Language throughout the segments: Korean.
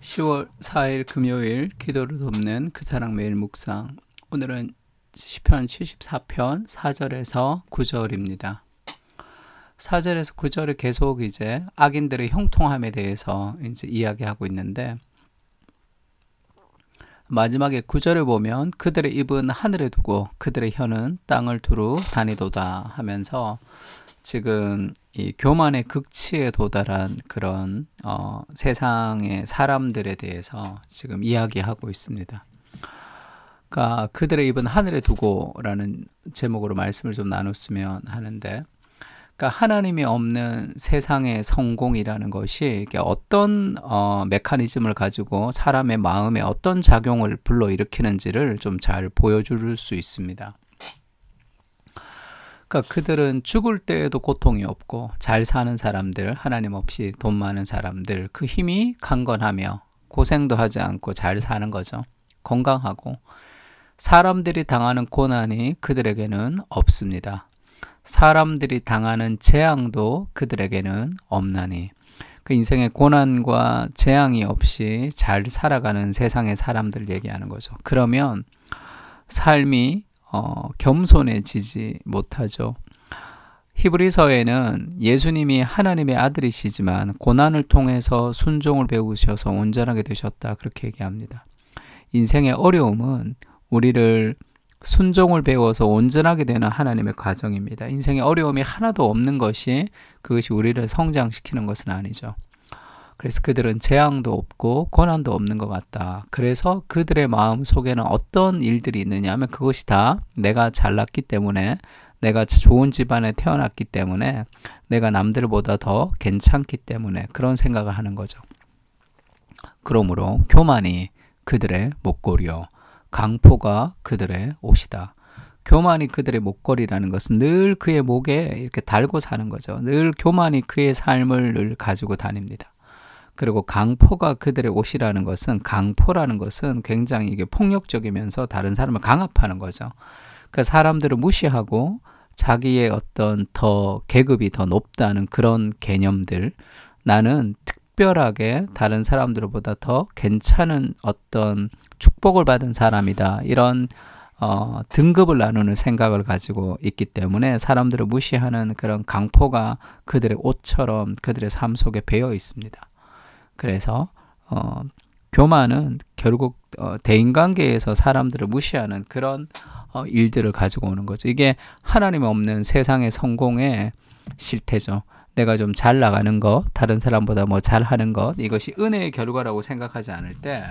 10월 4일 금요일 기도를 돕는 그 사랑 매일 묵상. 오늘은 시편 74편 4절에서 9절입니다. 4절에서 9절을 계속 이제 악인들의 형통함에 대해서 이제 이야기하고 있는데, 마지막에 9절을 보면 그들의 입은 하늘에 두고 그들의 혀는 땅을 두루 다니도다 하면서 지금 이 교만의 극치에 도달한 그런 세상의 사람들에 대해서 지금 이야기하고 있습니다. 그러니까 그들의 입은 하늘에 두고라는 제목으로 말씀을 좀 나눴으면 하는데, 그러니까 하나님이 없는 세상의 성공이라는 것이 어떤 메커니즘을 가지고 사람의 마음에 어떤 작용을 불러일으키는지를 좀 잘 보여줄 수 있습니다. 그러니까 그들은 죽을 때에도 고통이 없고, 잘 사는 사람들, 하나님 없이 돈 많은 사람들, 그 힘이 강건하며 고생도 하지 않고 잘 사는 거죠. 건강하고 사람들이 당하는 고난이 그들에게는 없습니다. 사람들이 당하는 재앙도 그들에게는 없나니, 그 인생의 고난과 재앙이 없이 잘 살아가는 세상의 사람들 얘기하는 거죠. 그러면 삶이 겸손해지지 못하죠. 히브리서에는 예수님이 하나님의 아들이시지만 고난을 통해서 순종을 배우셔서 온전하게 되셨다, 그렇게 얘기합니다. 인생의 어려움은 우리를 순종을 배워서 온전하게 되는 하나님의 과정입니다. 인생의 어려움이 하나도 없는 것이, 그것이 우리를 성장시키는 것은 아니죠. 그래서 그들은 재앙도 없고 고난도 없는 것 같다. 그래서 그들의 마음 속에는 어떤 일들이 있느냐 하면, 그것이 다 내가 잘났기 때문에, 내가 좋은 집안에 태어났기 때문에, 내가 남들보다 더 괜찮기 때문에 그런 생각을 하는 거죠. 그러므로 교만이 그들의 목걸이요, 강포가 그들의 옷이다. 교만이 그들의 목걸이라는 것은 늘 그의 목에 이렇게 달고 사는 거죠. 늘 교만이 그의 삶을 늘 가지고 다닙니다. 그리고 강포가 그들의 옷이라는 것은, 강포라는 것은 굉장히 이게 폭력적이면서 다른 사람을 강압하는 거죠. 그 사람들을 무시하고 자기의 어떤 더 계급이 더 높다는 그런 개념들, 나는 특별하게 다른 사람들보다 더 괜찮은 어떤 축복을 받은 사람이다, 이런 등급을 나누는 생각을 가지고 있기 때문에 사람들을 무시하는 그런 강포가 그들의 옷처럼 그들의 삶 속에 배어 있습니다. 그래서 교만은 결국 대인관계에서 사람들을 무시하는 그런 일들을 가지고 오는 거죠. 이게 하나님 없는 세상의 성공의 실태죠. 내가 좀 잘 나가는 것, 다른 사람보다 뭐 잘하는 것, 이것이 은혜의 결과라고 생각하지 않을 때,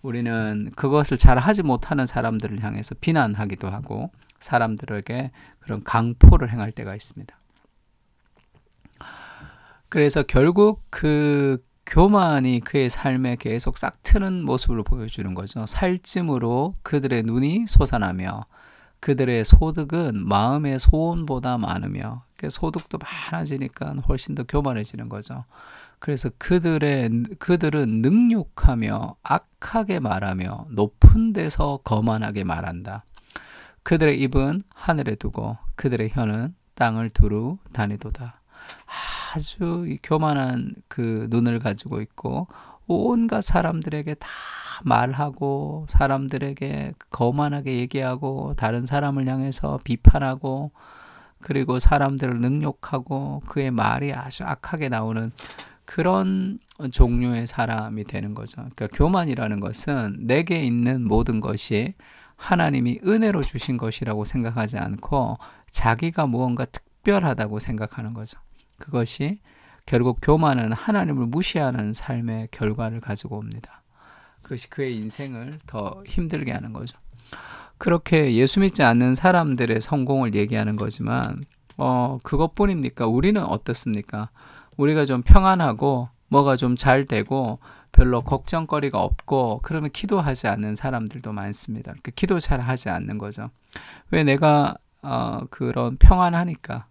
우리는 그것을 잘 하지 못하는 사람들을 향해서 비난하기도 하고 사람들에게 그런 강포를 행할 때가 있습니다. 그래서 결국 그 교만이 그의 삶에 계속 싹트는 모습을 보여주는 거죠. 살찜으로 그들의 눈이 솟아나며 그들의 소득은 마음의 소원보다 많으며, 소득도 많아지니까 훨씬 더 교만해지는 거죠. 그래서 그들은 능욕하며 악하게 말하며 높은 데서 거만하게 말한다. 그들의 입은 하늘에 두고 그들의 혀는 땅을 두루 다니도다. 아주 교만한 그 눈을 가지고 있고, 온갖 사람들에게 다 말하고, 사람들에게 거만하게 얘기하고, 다른 사람을 향해서 비판하고, 그리고 사람들을 능욕하고, 그의 말이 아주 악하게 나오는 그런 종류의 사람이 되는 거죠. 그러니까 교만이라는 것은 내게 있는 모든 것이 하나님이 은혜로 주신 것이라고 생각하지 않고 자기가 무언가 특별하다고 생각하는 거죠. 그것이 결국 교만은 하나님을 무시하는 삶의 결과를 가지고 옵니다. 그것이 그의 인생을 더 힘들게 하는 거죠. 그렇게 예수 믿지 않는 사람들의 성공을 얘기하는 거지만 그것뿐입니까? 우리는 어떻습니까? 우리가 좀 평안하고 뭐가 좀 잘 되고 별로 걱정거리가 없고 그러면 기도하지 않는 사람들도 많습니다. 기도 잘 하지 않는 거죠. 왜? 내가 그런 평안하니까.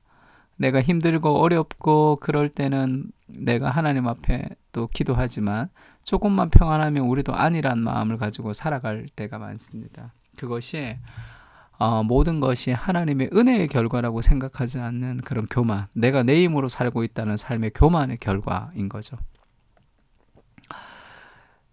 내가 힘들고 어렵고 그럴 때는 내가 하나님 앞에 또 기도하지만, 조금만 평안하면 우리도 안일한 마음을 가지고 살아갈 때가 많습니다. 그것이 모든 것이 하나님의 은혜의 결과라고 생각하지 않는 그런 교만, 내가 내 힘으로 살고 있다는 삶의 교만의 결과인 거죠.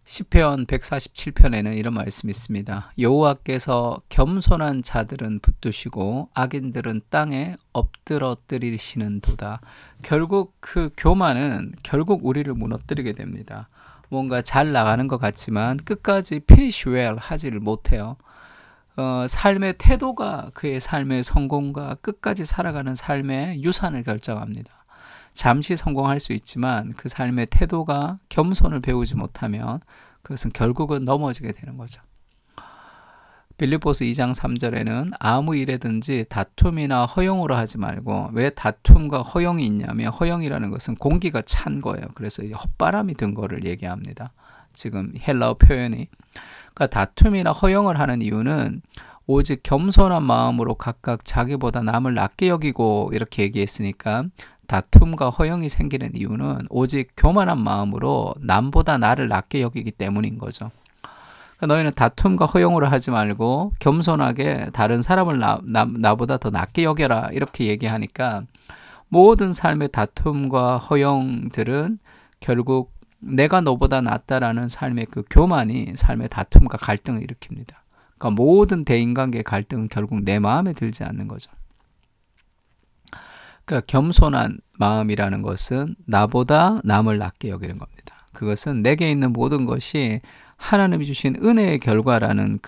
시편 147편에는 이런 말씀이 있습니다. 여호와께서 겸손한 자들은 붙드시고 악인들은 땅에 엎드러뜨리시는 도다. 결국 그 교만은 결국 우리를 무너뜨리게 됩니다. 뭔가 잘 나가는 것 같지만 끝까지 finish well 하지를 못해요. 삶의 태도가 그의 삶의 성공과 끝까지 살아가는 삶의 유산을 결정합니다. 잠시 성공할 수 있지만 그 삶의 태도가 겸손을 배우지 못하면 그것은 결국은 넘어지게 되는 거죠. 빌립보서 2장 3절에는 아무 일에든지 다툼이나 허용으로 하지 말고, 왜 다툼과 허용이 있냐면 허용이라는 것은 공기가 찬 거예요. 그래서 헛바람이 든 거를 얘기합니다. 지금 헬라어 표현이. 그러니까 다툼이나 허용을 하는 이유는 오직 겸손한 마음으로 각각 자기보다 남을 낮게 여기고 이렇게 얘기했으니까, 다툼과 허용이 생기는 이유는 오직 교만한 마음으로 남보다 나를 낮게 여기기 때문인 거죠. 그러니까 너희는 다툼과 허용으로 하지 말고 겸손하게 다른 사람을 나보다 더 낮게 여겨라 이렇게 얘기하니까, 모든 삶의 다툼과 허용들은 결국 내가 너보다 낫다라는 삶의 그 교만이 삶의 다툼과 갈등을 일으킵니다. 그러니까 모든 대인관계의 갈등은 결국 내 마음에 들지 않는 거죠. 그러니까 겸손한 마음이라는 것은 나보다 남을 낮게 여기는 겁니다. 그것은 내게 있는 모든 것이 하나님이 주신 은혜의 결과라는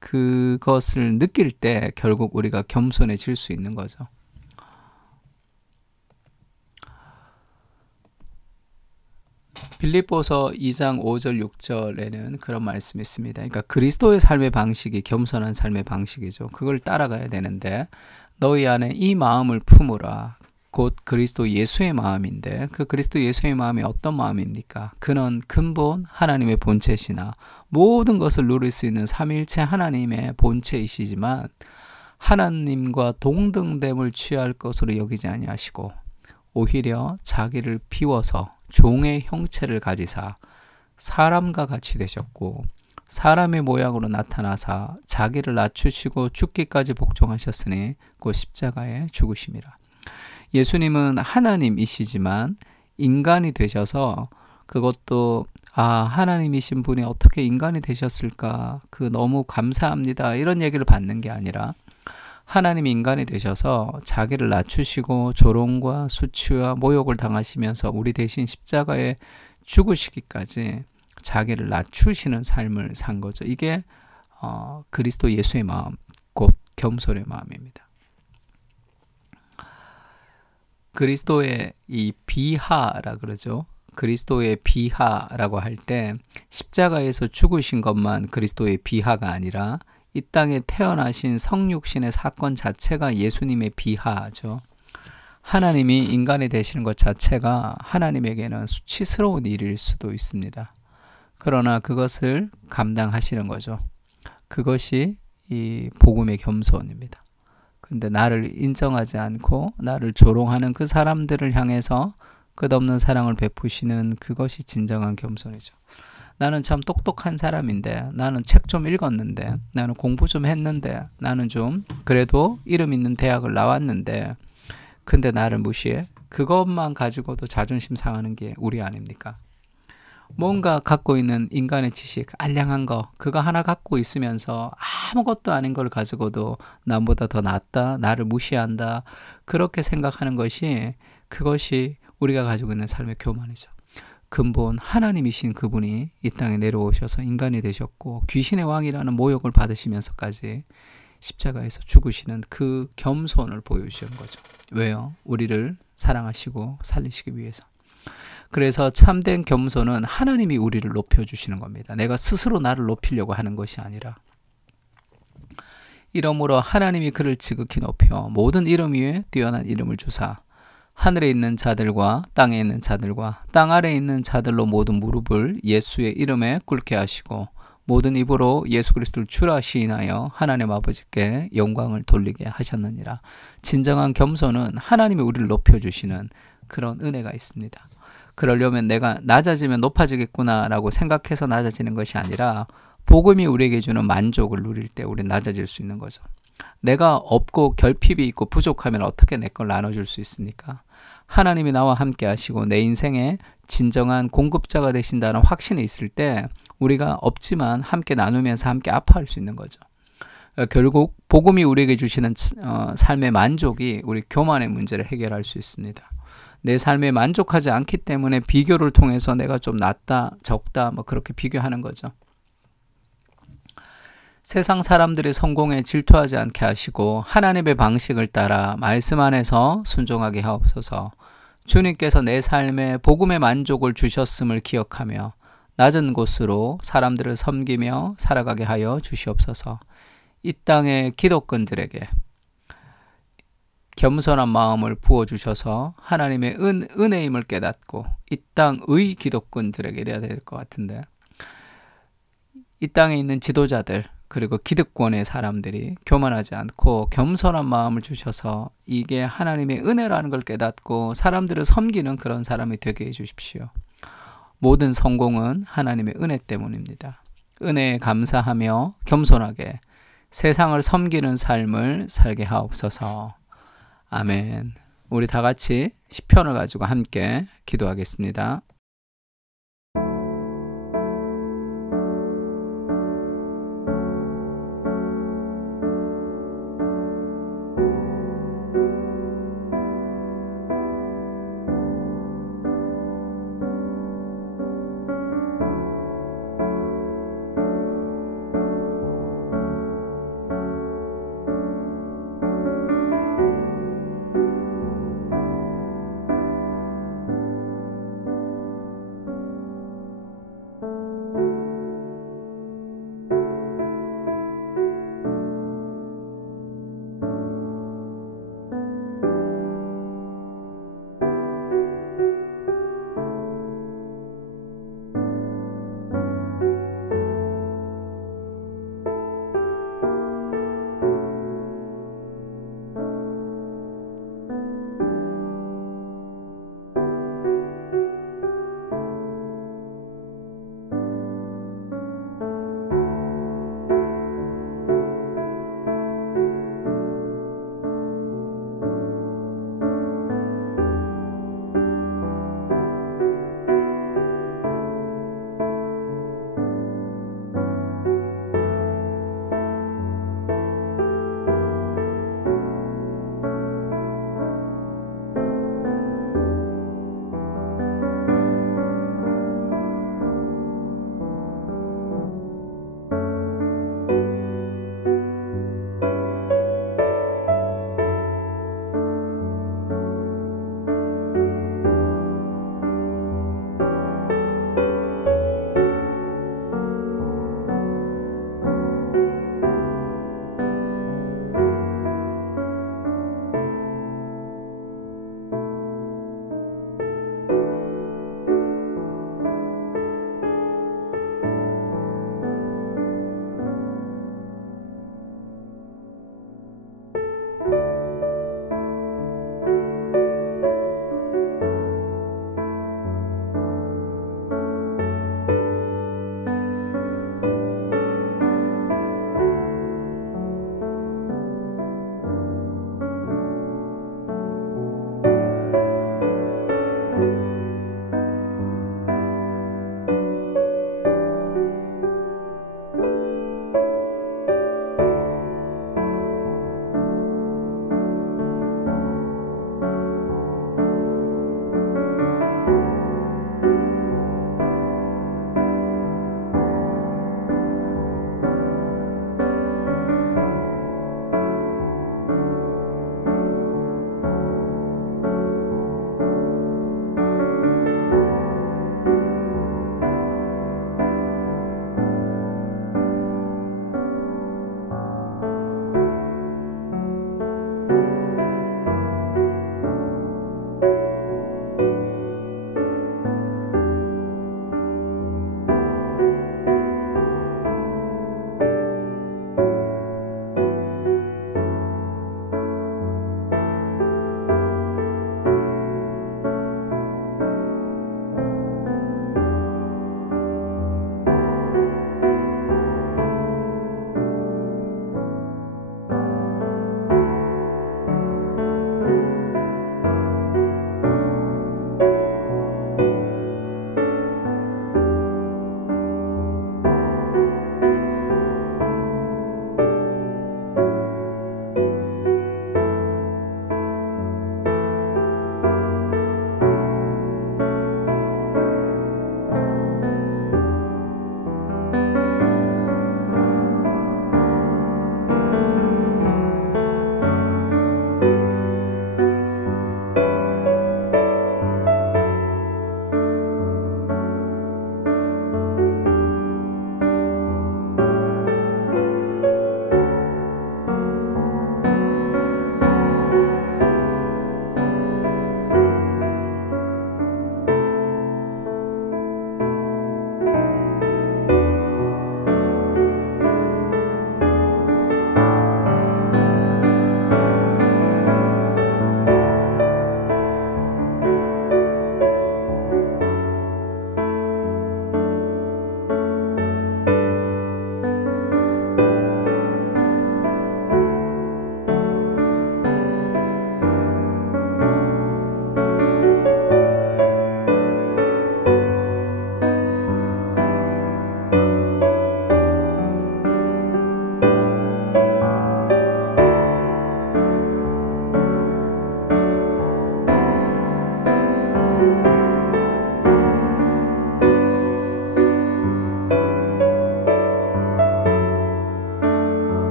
그것을 느낄 때 결국 우리가 겸손해질 수 있는 거죠. 빌립보서 2장 5절 6절에는 그런 말씀이 있습니다. 그러니까 그리스도의 삶의 방식이 겸손한 삶의 방식이죠. 그걸 따라가야 되는데, 너희 안에 이 마음을 품으라. 곧 그리스도 예수의 마음인데, 그 그리스도 예수의 마음이 어떤 마음입니까? 그는 근본 하나님의 본체시나 모든 것을 누릴 수 있는 삼위일체 하나님의 본체이시지만 하나님과 동등됨을 취할 것으로 여기지 아니하시고 오히려 자기를 비워서 종의 형체를 가지사 사람과 같이 되셨고 사람의 모양으로 나타나사 자기를 낮추시고 죽기까지 복종하셨으니 곧 십자가에 죽으심이라. 예수님은 하나님이시지만 인간이 되셔서, 그것도 하나님이신 분이 어떻게 인간이 되셨을까, 너무 감사합니다 이런 얘기를 받는 게 아니라, 하나님이 인간이 되셔서 자기를 낮추시고 조롱과 수치와 모욕을 당하시면서 우리 대신 십자가에 죽으시기까지 자기를 낮추시는 삶을 산 거죠. 이게 그리스도 예수의 마음, 곧 겸손의 마음입니다. 그리스도의 이 비하라 그러죠. 그리스도의 비하라고 할 때 십자가에서 죽으신 것만 그리스도의 비하가 아니라 이 땅에 태어나신 성육신의 사건 자체가 예수님의 비하죠. 하나님이 인간이 되시는 것 자체가 하나님에게는 수치스러운 일일 수도 있습니다. 그러나 그것을 감당하시는 거죠. 그것이 이 복음의 겸손입니다. 근데 나를 인정하지 않고 나를 조롱하는 그 사람들을 향해서 끝없는 사랑을 베푸시는 그것이 진정한 겸손이죠. 나는 참 똑똑한 사람인데, 나는 책 좀 읽었는데, 나는 공부 좀 했는데, 나는 좀 그래도 이름 있는 대학을 나왔는데, 근데 나를 무시해? 그것만 가지고도 자존심 상하는 게 우리 아닙니까? 뭔가 갖고 있는 인간의 지식, 알량한 거, 그거 하나 갖고 있으면서 아무것도 아닌 걸 가지고도 남보다 더 낫다, 나를 무시한다, 그렇게 생각하는 것이, 그것이 우리가 가지고 있는 삶의 교만이죠. 근본 하나님이신 그분이 이 땅에 내려오셔서 인간이 되셨고 귀신의 왕이라는 모욕을 받으시면서까지 십자가에서 죽으시는 그 겸손을 보여주시는 거죠. 왜요? 우리를 사랑하시고 살리시기 위해서. 그래서 참된 겸손은 하나님이 우리를 높여주시는 겁니다. 내가 스스로 나를 높이려고 하는 것이 아니라. 이러므로 하나님이 그를 지극히 높여 모든 이름 위에 뛰어난 이름을 주사 하늘에 있는 자들과 땅에 있는 자들과 땅 아래에 있는 자들로 모든 무릎을 예수의 이름에 꿇게 하시고 모든 입으로 예수 그리스도를 주라 시인하여 하나님 아버지께 영광을 돌리게 하셨느니라. 진정한 겸손은 하나님이 우리를 높여주시는 그런 은혜가 있습니다. 그러려면 내가 낮아지면 높아지겠구나 라고 생각해서 낮아지는 것이 아니라 복음이 우리에게 주는 만족을 누릴 때 우리는 낮아질 수 있는 거죠. 내가 없고 결핍이 있고 부족하면 어떻게 내 걸 나눠줄 수 있습니까? 하나님이 나와 함께 하시고 내 인생에 진정한 공급자가 되신다는 확신이 있을 때 우리가 없지만 함께 나누면서 함께 아파할 수 있는 거죠. 결국 복음이 우리에게 주시는 삶의 만족이 우리 교만의 문제를 해결할 수 있습니다. 내 삶에 만족하지 않기 때문에 비교를 통해서 내가 좀 낫다, 적다, 뭐 그렇게 비교하는 거죠. 세상 사람들의 성공에 질투하지 않게 하시고 하나님의 방식을 따라 말씀 안에서 순종하게 하옵소서. 주님께서 내 삶에 복음의 만족을 주셨음을 기억하며 낮은 곳으로 사람들을 섬기며 살아가게 하여 주시옵소서. 이 땅의 기독권들에게 겸손한 마음을 부어주셔서 하나님의 은혜임을 깨닫고 이 땅의 기독권들에게 이래야 될 것 같은데, 이 땅에 있는 지도자들 그리고 기득권의 사람들이 교만하지 않고 겸손한 마음을 주셔서 이게 하나님의 은혜라는 걸 깨닫고 사람들을 섬기는 그런 사람이 되게 해주십시오. 모든 성공은 하나님의 은혜 때문입니다. 은혜에 감사하며 겸손하게 세상을 섬기는 삶을 살게 하옵소서. 아멘. 우리 다 같이 시편을 가지고 함께 기도하겠습니다.